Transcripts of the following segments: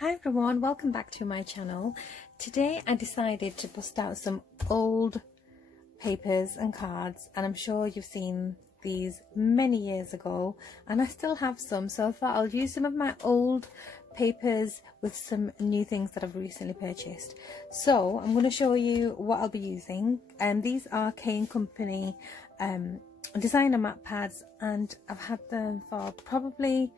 Hi everyone, welcome back to my channel. Today I decided to bust out some old papers and cards, and I'm sure you've seen these many years ago and I still have some, so I thought I'll use some of my old papers with some new things that I've recently purchased. So I'm going to show you what I'll be using, and these are K & Company designer mat pads, and I've had them for probably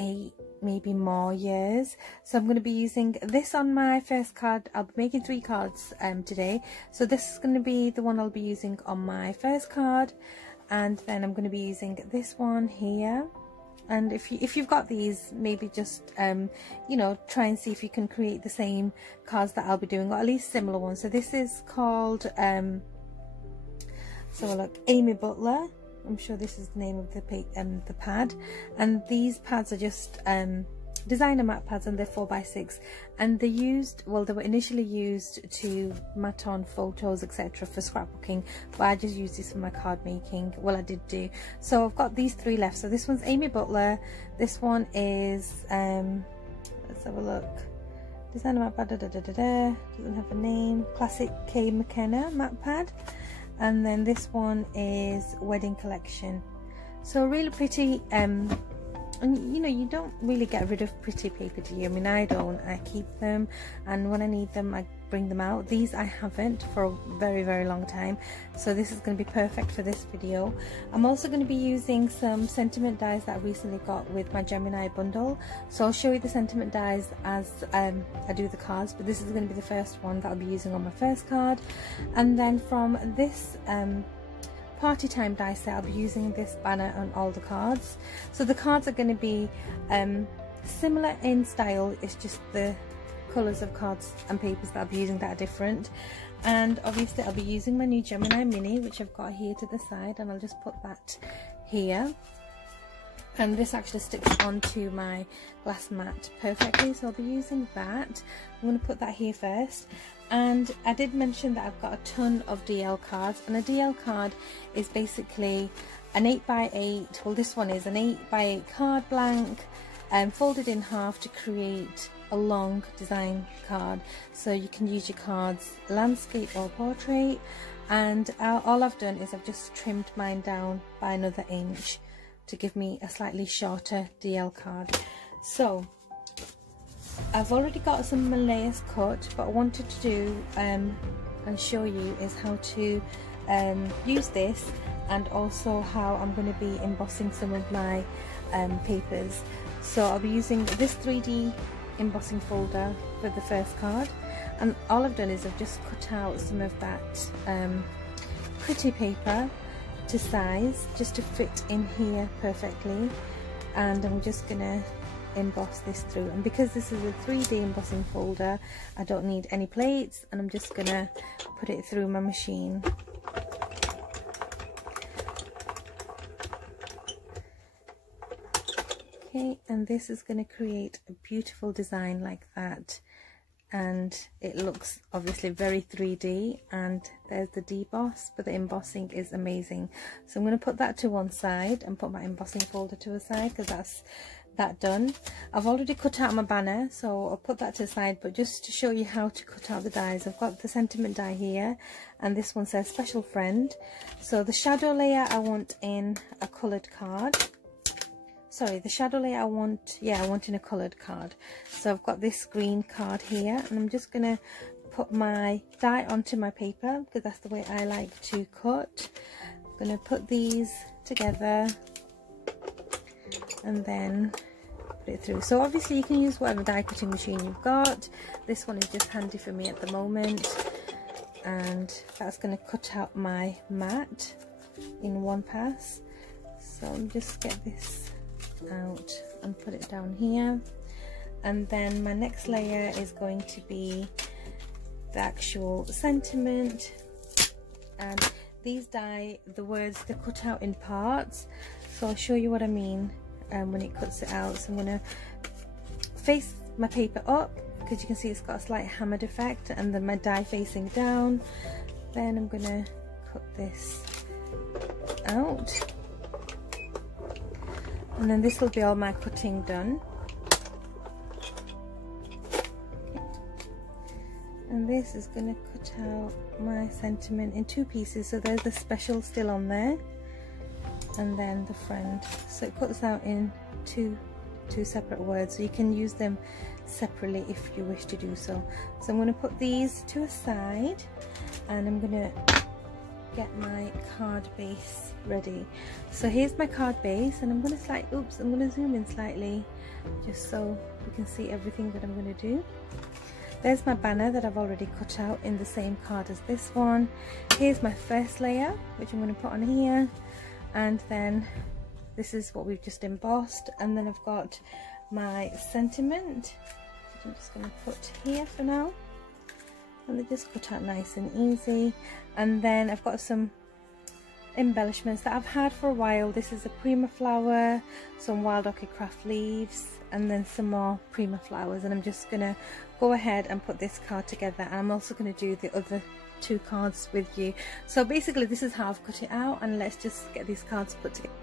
8, maybe more years. So I'm going to be using this on my first card. I'll be making 3 cards today, so this is going to be the one I'll be using on my first card, and then I'm going to be using this one here. And if you've got these, maybe just you know, try and see if you can create the same cards that I'll be doing, or at least similar ones. So this is called so look, Amy Butler. I'm sure this is the name of the pad, and these pads are just designer mat pads, and they're 4x6, and they're used, well, they were initially used to mat on photos, etc., for scrapbooking, but I just use this for my card making. Well, I did do. So I've got these 3 left. So this one's Amy Butler, this one is let's have a look, designer mat pad, doesn't have a name, classic K McKenna mat pad, and then this one is Wedding Collection. So really pretty, and you know, you don't really get rid of pretty paper, do you? I mean, I don't. I keep them, and when I need them I bring them out. These I haven't for a very long time, so this is going to be perfect for this video. I'm also going to be using some sentiment dies that I recently got with my Gemini bundle, so I'll show you the sentiment dies as I do the cards, but this is going to be the first one that I'll be using on my first card. And then from this party time die set, I'll be using this banner on all the cards. So the cards are going to be similar in style, it's just the colours of cards and papers that I'll be using that are different. And obviously I'll be using my new Gemini mini, which I've got here to the side, and I'll just put that here, and this actually sticks onto my glass mat perfectly, so I'll be using that. I'm going to put that here first. And I did mention that I've got a ton of DL cards, and a DL card is basically an 8x8, well, this one is an 8x8 card blank, folded in half to create a long design card. So you can use your cards landscape or portrait, and all I've done is I've just trimmed mine down by another inch to give me a slightly shorter DL card. So I've already got some layers cut, but I wanted to do and show you is how to use this, and also how I'm going to be embossing some of my papers. So I'll be using this 3D embossing folder for the first card, and all I've done is I've just cut out some of that pretty paper to size, just to fit in here perfectly, and I'm just gonna emboss this through. And because this is a 3D embossing folder, I don't need any plates, and I'm just gonna put it through my machine. Okay, and this is going to create a beautiful design like that, and it looks obviously very 3D, and there's the deboss, but the embossing is amazing. So I'm going to put that to one side and put my embossing folder to a side, because that's that done. I've already cut out my banner, so I'll put that to the side, but just to show you how to cut out the dies, I've got the sentiment die here, and this one says special friend. So the shadow layer I want in a coloured card. Sorry, the shadow layer I want in a coloured card. So I've got this green card here, and I'm just going to put my die onto my paper, because that's the way I like to cut. I'm going to put these together and then put it through. So obviously you can use whatever die cutting machine you've got. This one is just handy for me at the moment, and that's going to cut out my mat in one pass. So I'll just get this out and put it down here, and then my next layer is going to be the actual sentiment. And these die, the words, they're cut out in parts, so I'll show you what I mean when it cuts it out. So I'm going to face my paper up, because you can see it's got a slight hammered effect, and then my die facing down. Then I'm going to cut this out, and then this will be all my cutting done. and this is going to cut out my sentiment in 2 pieces. So there's the special still on there, and then the friend. So it cuts out in two separate words, so you can use them separately if you wish to do so. So I'm going to put these to a side, and I'm going to get my card base ready. So here's my card base, and I'm going to I'm going to zoom in slightly just so you can see everything that I'm going to do. There's my banner that I've already cut out in the same card as this one. Here's my first layer, which I'm going to put on here, and then this is what we've just embossed, and then I've got my sentiment, which I'm just going to put here for now, and they just cut out nice and easy. And then I've got some embellishments that I've had for a while. This is a Prima flower, some wild orchid craft leaves, and then some more Prima flowers, and I'm just going to go ahead and put this card together, and I'm also going to do the other 2 cards with you. So basically this is how I've cut it out, and let's just get these cards put together.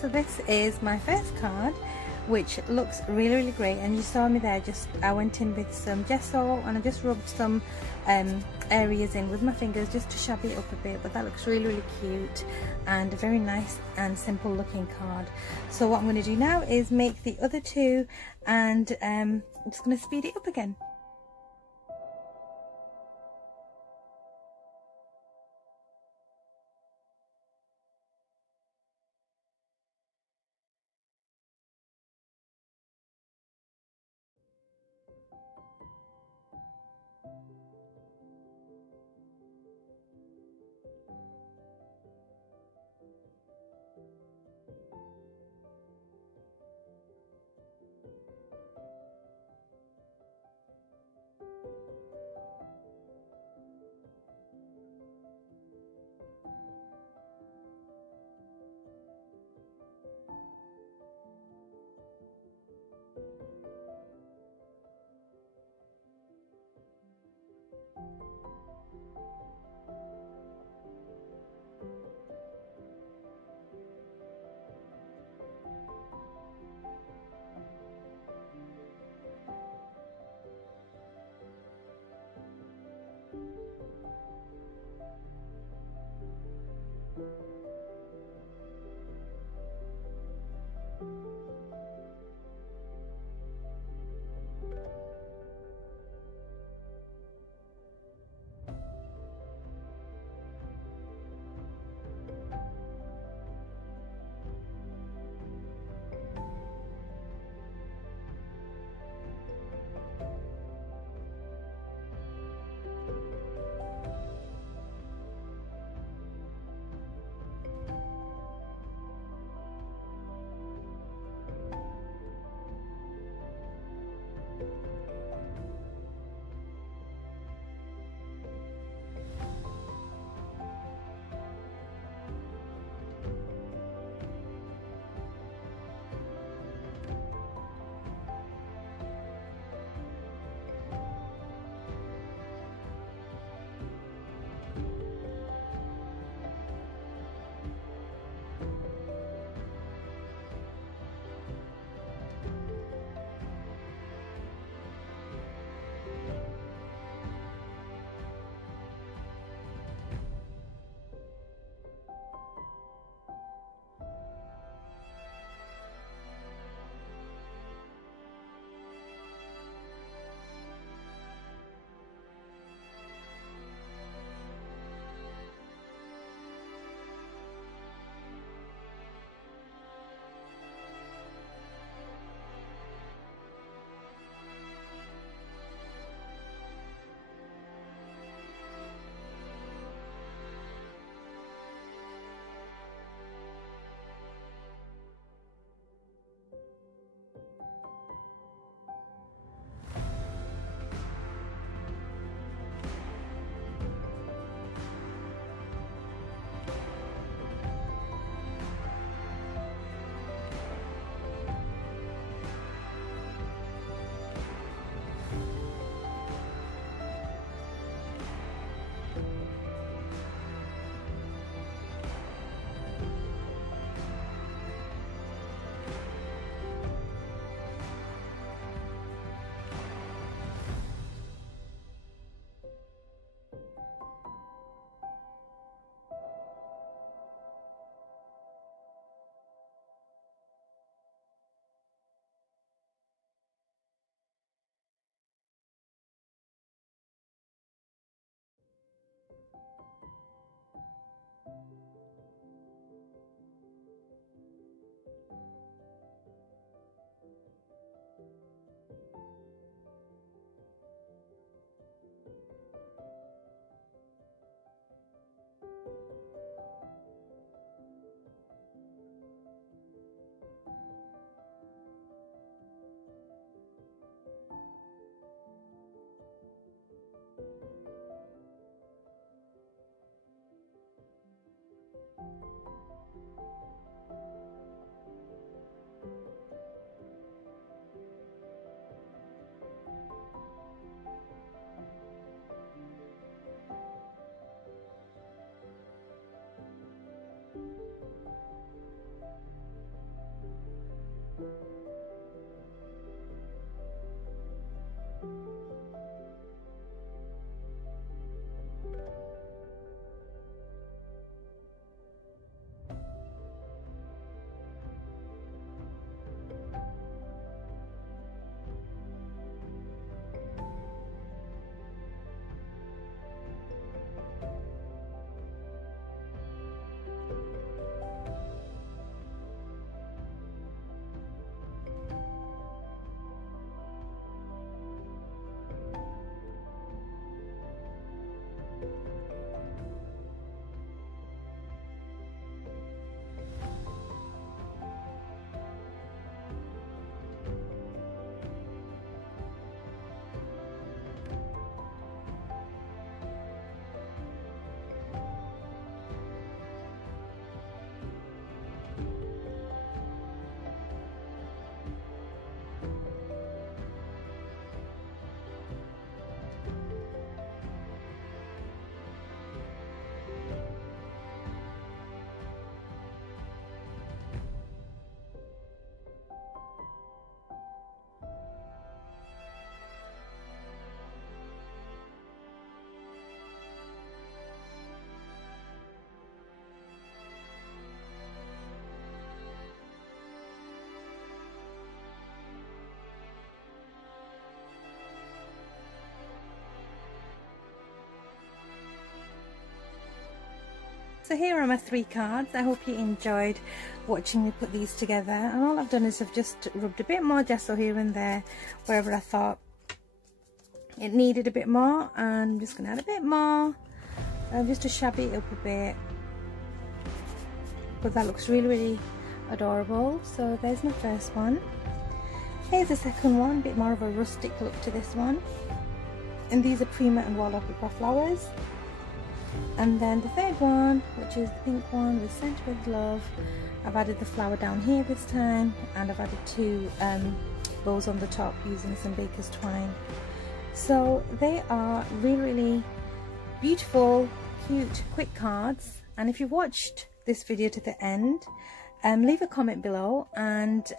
So this is my first card, which looks really great, and you saw me there, I went in with some gesso and I just rubbed some areas in with my fingers just to shabby it up a bit, but that looks really cute and a very nice and simple looking card. So what I'm going to do now is make the other two, and I'm just going to speed it up again. So here are my 3 cards. I hope you enjoyed watching me put these together, and all I've done is I've just rubbed a bit more gesso here and there wherever I thought it needed a bit more, and I'm just going to add a bit more just to shabby it up a bit. But that looks really, really adorable. So there's my first one. Here's the second one, a bit more of a rustic look to this one, and these are Prima and Wall Apricot flowers. And then the third one, which is the pink one with Sent with Love, I've added the flower down here this time, and I've added 2 bows on the top using some baker's twine. So they are really, really beautiful, cute, quick cards. And if you've watched this video to the end, leave a comment below and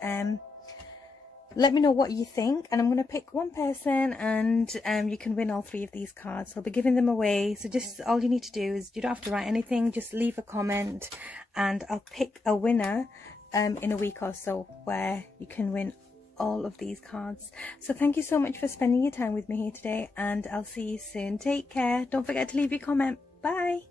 let me know what you think, and I'm going to pick one person, and you can win all 3 of these cards. I'll be giving them away, so just all you need to do is, you don't have to write anything, just leave a comment and I'll pick a winner in a week or so where you can win all of these cards. So thank you so much for spending your time with me here today, and I'll see you soon. Take care. Don't forget to leave your comment. Bye.